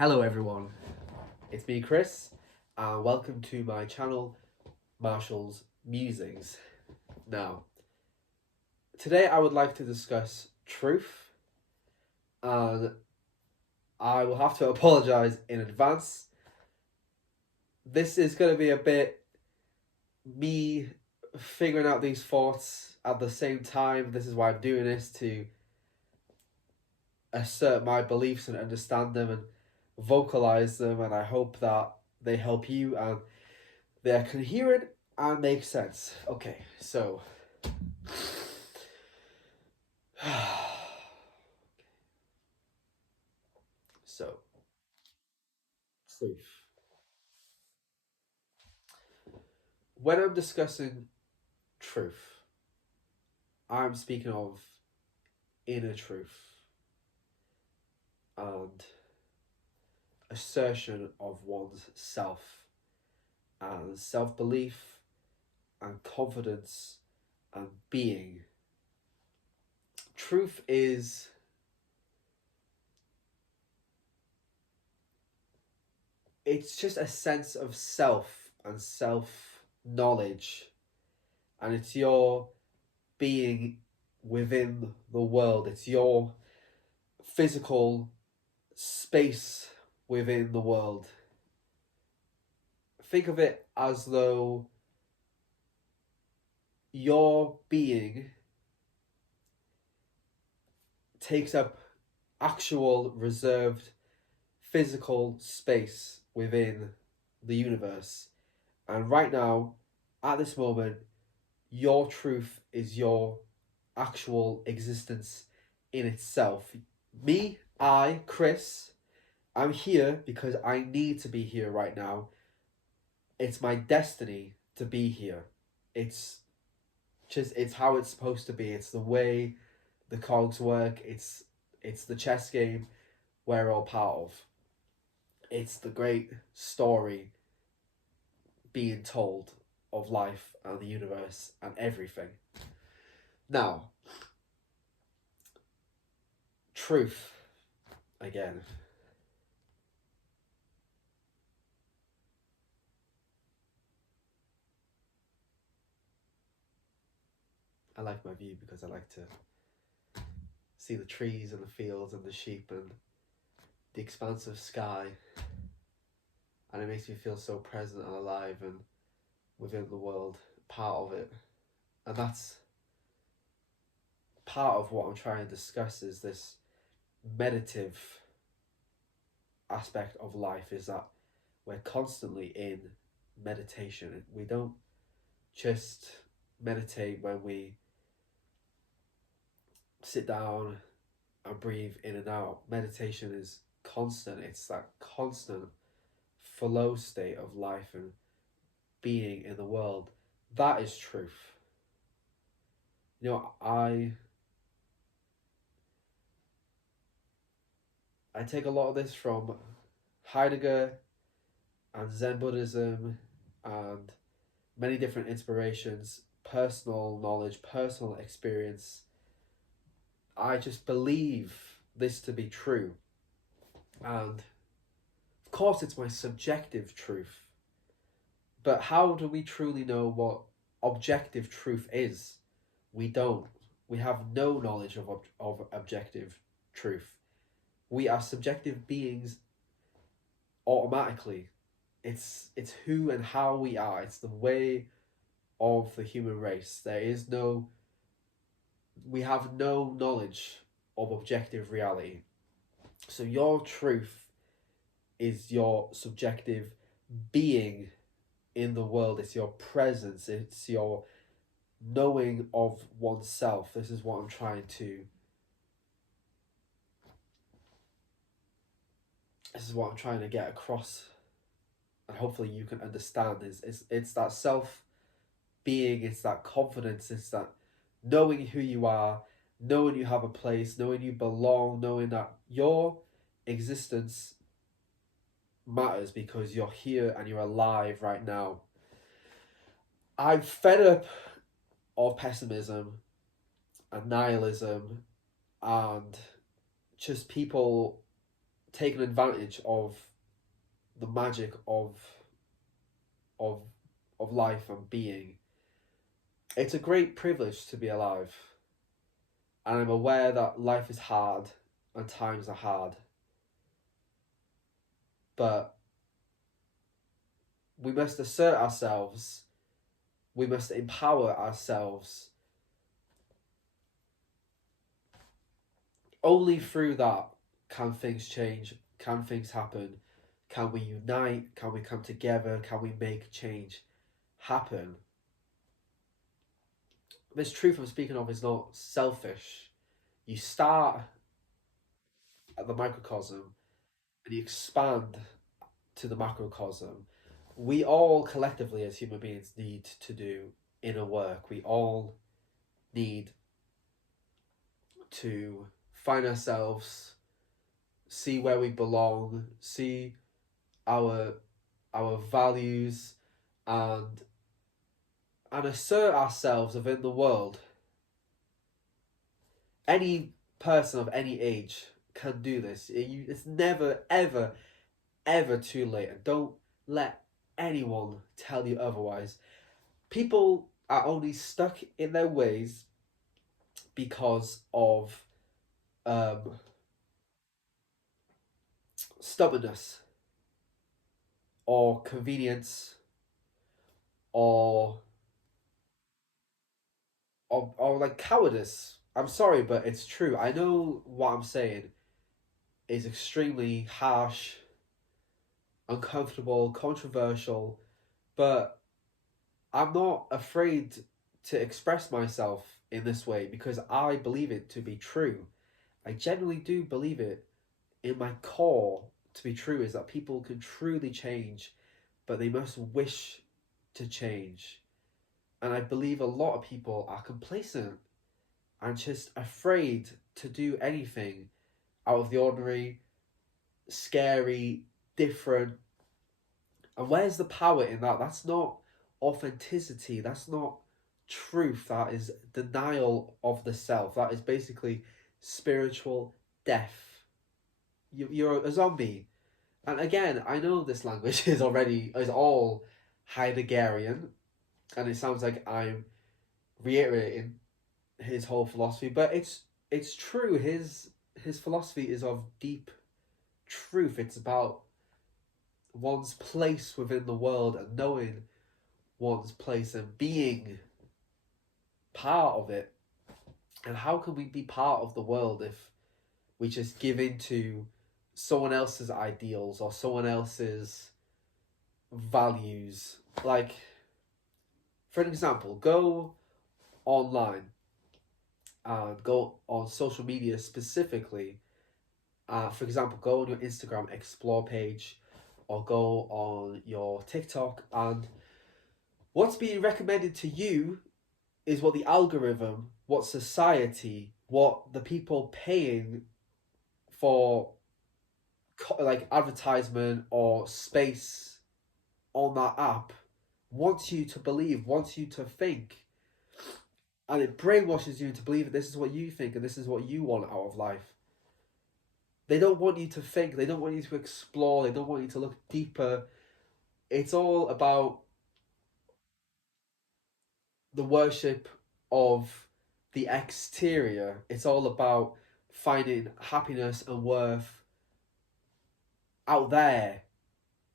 Hello everyone, it's me Chris, and welcome to my channel, Marshall's Musings. Now, today I would like to discuss truth, and I will have to apologise in advance. This is going to be a bit me figuring out these thoughts at the same time. This is why I'm doing this, to assert my beliefs and understand them and vocalize them, and I hope that they help you and they're coherent and make sense. Okay, so so truth. When I'm discussing truth, I'm speaking of inner truth and assertion of one's self and self-belief and confidence and being. Truth is it's just a sense of self and self-knowledge, and it's your being within the world. It's your physical space within the world. Think of it as though your being takes up actual reserved physical space within the universe. And right now, at this moment, your truth is your actual existence in itself. Me, I, Chris, I'm here because I need to be here right now. It's my destiny to be here. It's it's how it's supposed to be. It's the way the cogs work. It's the chess game we're all part of. It's the great story being told of life and the universe and everything. Now, truth again. I like my view because I like to see the trees and the fields and the sheep and the expanse of sky, and it makes me feel so present and alive and within the world, part of it. And that's part of what I'm trying to discuss, is this meditative aspect of life, is that we're constantly in meditation. We don't just meditate when we sit down and breathe in and out. Meditation is constant. It's that constant flow state of life and being in the world. That is truth. You know, I take a lot of this from Heidegger and Zen Buddhism and many different inspirations, personal knowledge, personal experience. I just believe this to be true. And of course, it's my subjective truth. But how do we truly know what objective truth is? We don't. We have no knowledge of objective truth. We are subjective beings automatically. It's who and how we are. It's the way of the human race. We have no knowledge of objective reality. So your truth is your subjective being in the world. It's your presence. It's your knowing of oneself. This is what I'm trying to get across, and hopefully you can understand. It's that self being, it's that confidence, it's that knowing who you are, knowing you have a place, knowing you belong, knowing that your existence matters because you're here and you're alive right now. I'm fed up of pessimism and nihilism and just people taken advantage of the magic of of life and being. It's a great privilege to be alive, and I'm aware that life is hard and times are hard, but we must assert ourselves, we must empower ourselves. Only through that can things change, can things happen, can we unite, can we come together, can we make change happen. This truth I'm speaking of is not selfish. You start at the microcosm and you expand to the macrocosm. We all collectively as human beings need to do inner work. We all need to find ourselves, see where we belong, see our values, and assert ourselves within the world. Any person of any age can do this. It's never, ever, ever too late. And don't let anyone tell you otherwise. People are only stuck in their ways because of stubbornness or convenience or or like cowardice. I'm sorry, but it's true. I know what I'm saying is extremely harsh, uncomfortable, controversial, but I'm not afraid to express myself in this way because I believe it to be true. I genuinely do believe it in my core to be true, is that people can truly change, but they must wish to change. And I believe a lot of people are complacent and just afraid to do anything out of the ordinary, scary, different. And where's the power in that? That's not authenticity. That's not truth. That is denial of the self. That is basically spiritual death. You're a zombie. And again, I know this language is all Heideggerian, and it sounds like I'm reiterating his whole philosophy, but it's true. His philosophy is of deep truth. It's about one's place within the world and knowing one's place and being part of it. And how can we be part of the world if we just give in to someone else's ideals or someone else's values? Like, for an example, go online and go on social media specifically. For example, go on your Instagram explore page or go on your TikTok, and what's being recommended to you is what the algorithm, what society, what the people paying for like advertisement or space on that app wants you to believe, wants you to think. And it brainwashes you into believing this is what you think and this is what you want out of life. They don't want you to think, they don't want you to explore, they don't want you to look deeper. It's all about the worship of the exterior. It's all about finding happiness and worth out there.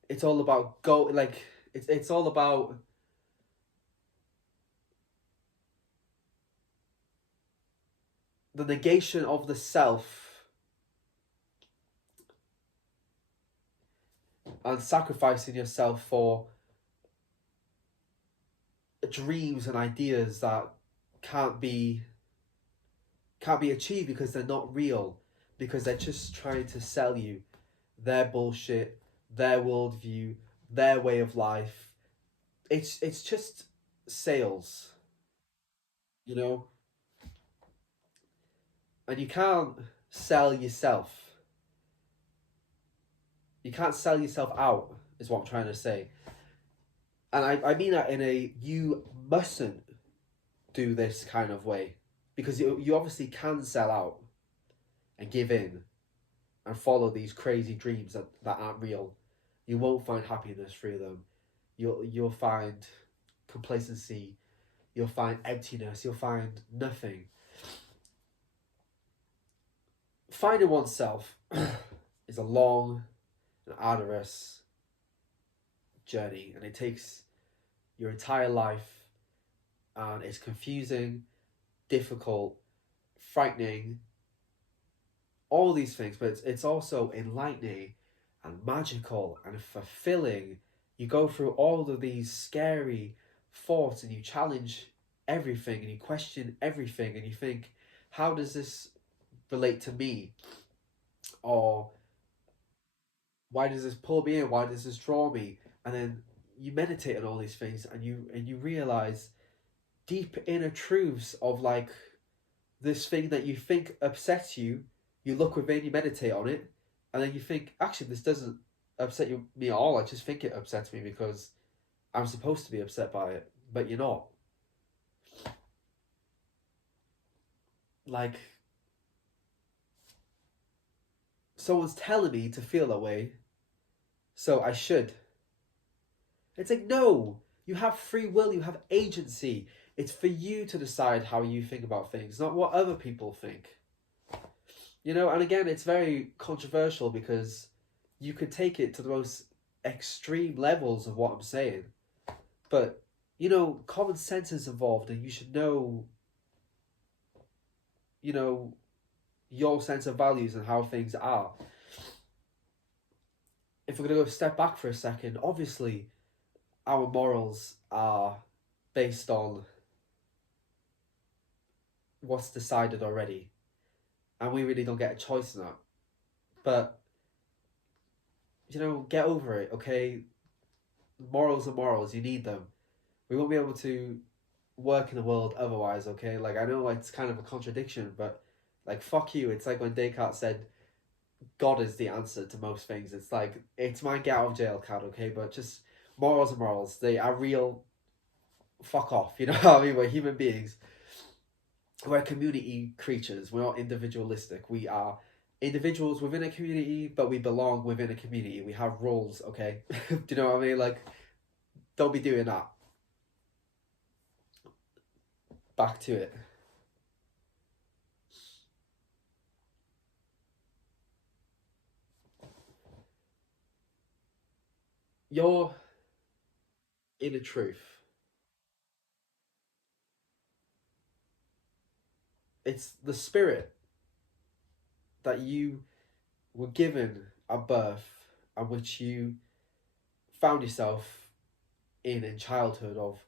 It's all about it's all about the negation of the self and sacrificing yourself for dreams and ideas that can't be achieved because they're not real, because they're just trying to sell you their bullshit, their worldview, their way of life. It's just sales, you know? And you can't sell yourself. You can't sell yourself out, is what I'm trying to say. And I mean that in a you mustn't do this kind of way. Because you obviously can sell out and give in. and follow these crazy dreams that aren't real, you won't find happiness through them. You'll find complacency, you'll find emptiness, you'll find nothing. Finding oneself is a long and arduous journey, and it takes your entire life, and it's confusing, difficult, frightening, all these things, but it's also enlightening and magical and fulfilling. You go through all of these scary thoughts and you challenge everything and you question everything and you think, how does this relate to me? Or why does this pull me in? Why does this draw me? And then you meditate on all these things and you realize deep inner truths of like this thing that you think upsets you. You look within, you meditate on it, and then you think, actually, this doesn't upset me at all. I just think it upsets me because I'm supposed to be upset by it, but you're not. Like, someone's telling me to feel that way, so I should. It's like, no, you have free will, you have agency. It's for you to decide how you think about things, not what other people think. You know, and again, it's very controversial because you could take it to the most extreme levels of what I'm saying. But, you know, common sense is involved and you should know, you know, your sense of values and how things are. If we're going to go step back for a second, obviously our morals are based on what's decided already. And we really don't get a choice in that. But, you know, get over it, okay? Morals are morals, you need them. We won't be able to work in the world otherwise, okay? Like, I know it's kind of a contradiction, but, like, fuck you. It's like when Descartes said, God is the answer to most things. It's like, it's my get out of jail card, okay? But just morals are morals. They are real. Fuck off, you know what I mean? We're human beings. We're community creatures. We're not individualistic. We are individuals within a community, but we belong within a community. We have roles, okay? Do you know what I mean? Like, don't be doing that. Back to it. Your inner truth. It's the spirit that you were given at birth and which you found yourself in childhood of,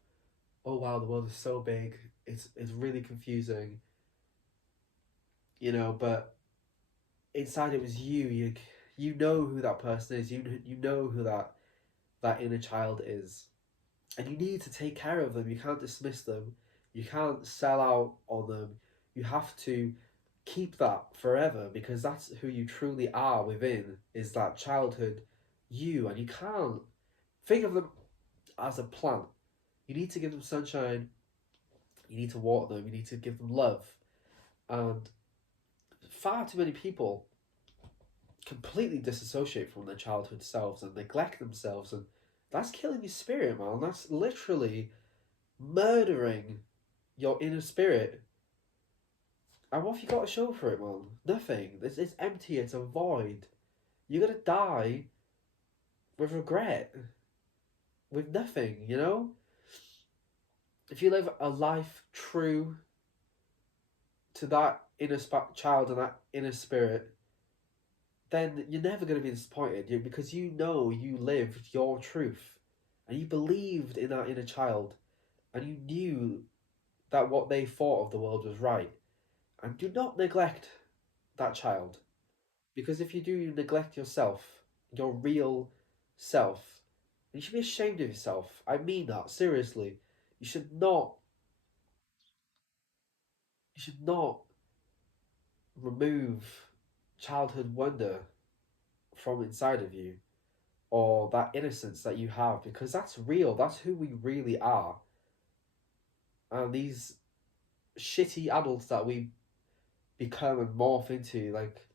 oh wow, the world is so big, it's really confusing, you know, but inside it was you know who that person is, you know who that inner child is, and you need to take care of them. You can't dismiss them, you can't sell out on them. You have to keep that forever because that's who you truly are within, is that childhood you. And you can't think of them as a plant. You need to give them sunshine, you need to water them, you need to give them love. And far too many people completely disassociate from their childhood selves and neglect themselves, and that's killing your spirit, man. That's literally murdering your inner spirit. And what have you got to show for it, man? Nothing. It's empty, it's a void. You're gonna die with regret, with nothing, you know? If you live a life true to that inner child and that inner spirit, then you're never going to be disappointed because you know you lived your truth and you believed in that inner child and you knew that what they thought of the world was right. And do not neglect that child, because if you do, you neglect yourself, your real self. And you should be ashamed of yourself. I mean that, seriously. You should not you should not remove childhood wonder from inside of you, or that innocence that you have, because that's real. That's who we really are. And these shitty adults that we become and morph into, like,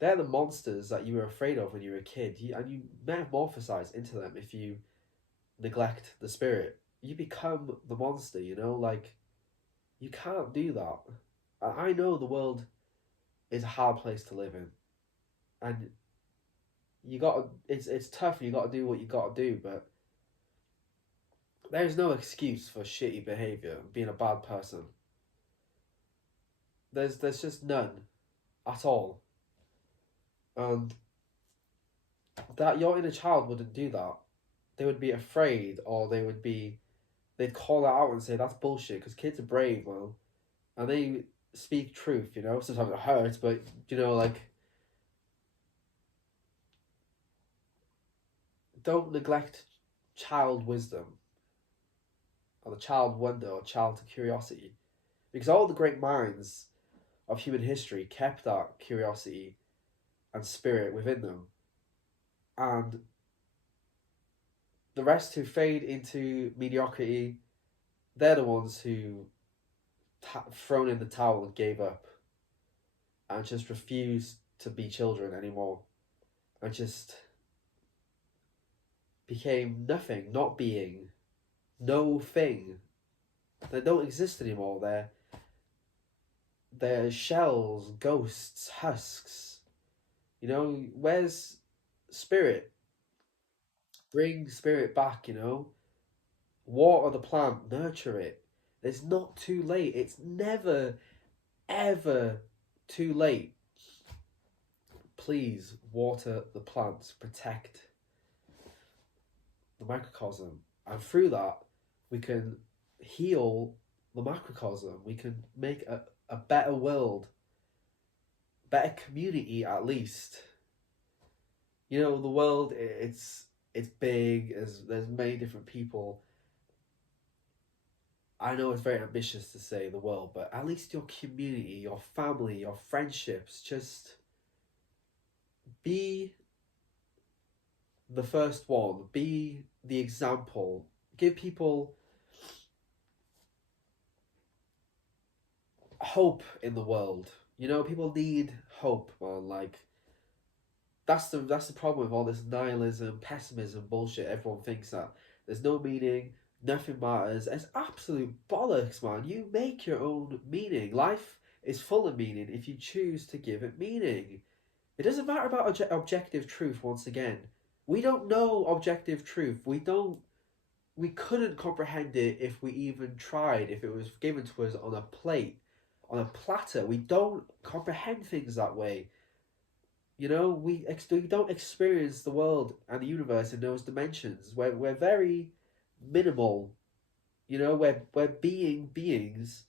They're the monsters that you were afraid of when you were a kid, and you metamorphosize into them if you neglect the spirit. You become the monster, you know? Like, you can't do that. I know the world is a hard place to live in, and you got it's tough, and you got to do what you got to do, but there's no excuse for shitty behavior, being a bad person. There's just none at all. And that your inner child wouldn't do that. They would be afraid, or they'd call it out and say that's bullshit, because kids are brave, man, and they speak truth. You know, sometimes it hurts, but you know, like, don't neglect child wisdom, or the child wonder, or child curiosity, because all the great minds of human history kept that curiosity and spirit within them, and the rest who fade into mediocrity, they're the ones who thrown in the towel and gave up, and just refused to be children anymore, and just became nothing, not being, no thing. They don't exist anymore. They're shells, ghosts, husks. You know, where's spirit? Bring spirit back, you know? Water the plant, nurture it. It's not too late. It's never, ever too late. Please water the plants, protect the microcosm. And through that, we can heal the macrocosm. We can make a better world, better community at least. You know, the world, it's big, there's many different people. I know it's very ambitious to say the world, but at least your community, your family, your friendships, just be the first one, be the example, give people hope in the world. You know, people need hope, man. Like, that's the problem with all this nihilism, pessimism, bullshit. Everyone thinks that there's no meaning, nothing matters. It's absolute bollocks, man. You make your own meaning. Life is full of meaning if you choose to give it meaning. It doesn't matter about objective truth. Once again, we don't know objective truth. We couldn't comprehend it if we even tried. If it was given to us on a plate, on a platter, we don't comprehend things that way. You know, we don't experience the world and the universe in those dimensions. We're very minimal. You know, we're beings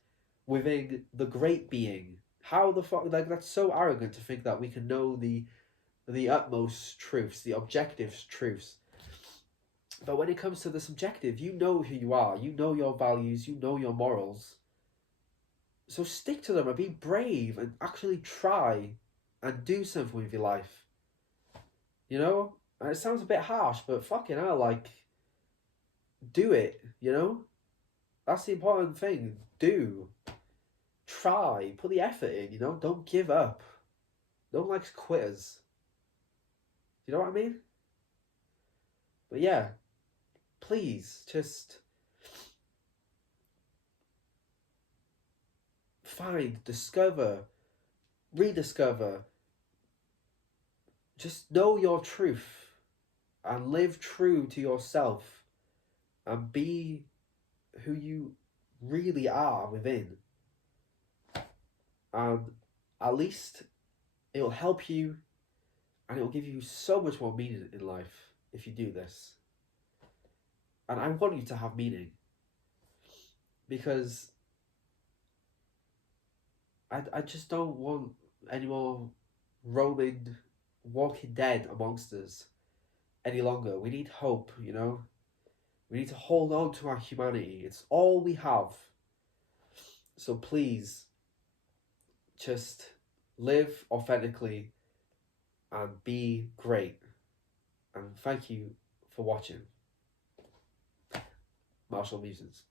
within the great being. How the fuck, like, that's so arrogant to think that we can know the utmost truths, the objective truths. But when it comes to the subjective, you know who you are, you know your values, you know your morals. So stick to them and be brave and actually try and do something with your life. You know? And it sounds a bit harsh, but fucking hell, like, do it, you know? That's the important thing. Do. Try. Put the effort in, you know? Don't give up. No one likes quitters. You know what I mean? But yeah, please just find, discover, rediscover. Just know your truth and live true to yourself and be who you really are within. And at least it will help you, and it will give you so much more meaning in life if you do this. And I want you to have meaning, because I just don't want any more roaming, walking dead amongst us any longer. We need hope, you know? We need to hold on to our humanity. It's all we have. So please, just live authentically and be great. And thank you for watching. Marshall Musings.